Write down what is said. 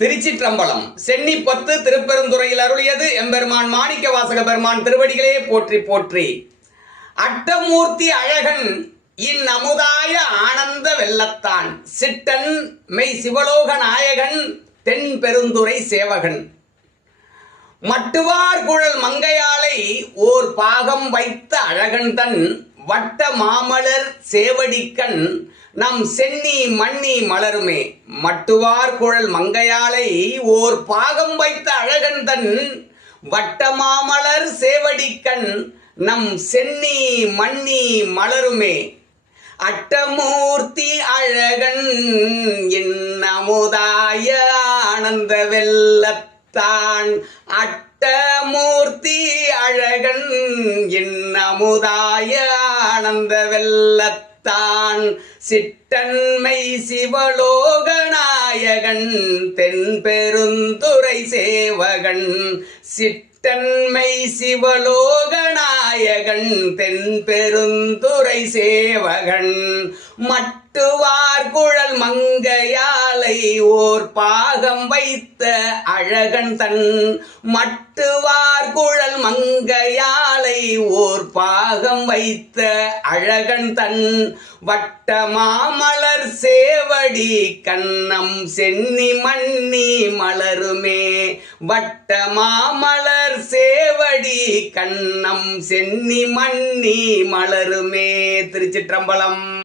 திருச்சிற்றம்பலம். சென்னி 10 திருப்பெருந்துறையில் அருளியது எம்பெருமான் மாணிக்க வாசக பெருமான் திருவடிகளே போற்றி போற்றி. அட்டமூர்த்தி அழகன் இந்நமுதாய ஆனந்த வெள்ளத்தான் சிட்டன் மெய் சிவலோக நாயகன் தென் பெருந்துறை சேவகன் மட்டுவார் குழல் மங்கையாளை ஓர் பாகம் வைத்த அழகன் தன் வட்ட மாமலர் சேவடிக்கண் நம் சென்னி மண்ணி மலருமே. மட்டுவார் குழல் மங்கையாளை ஓர் பாகம் வைத்த அழகன் தன் வட்ட மாமலர் சேவடிக்கண் நம் சென்னி மண்ணி மலருமே. அட்டமூர்த்தி அழகன் இன்னமுதாய ஆனந்த வெள்ளத்தான் அட்டமூர்த்தி அழகன் இன்னமுதாய ஆனந்த வெள்ளத்தான் சிட்டன்மை சிவலோக நாயகன் தென் பெருந்துறை சேவகன் சிட்டன்மை சிவலோக நாயகன் தென் பெருந்துறை சேவகன் மட்டுவார் குழல் மங்கையாளை ஓர் பாகம் வைத்த அழகன் தன் மட்டுவார் குழல் மங்கையாளை ஓர் பாகம் வைத்த அழகன் தன் வட்ட மாமலர் சேவடி கண்ணம் சென்னி மண்ணி மலருமே. வட்ட மாமலர் சேவடி கண்ணம் சென்னி மண்ணி மலருமே. திருச்சிற்றம்பலம்.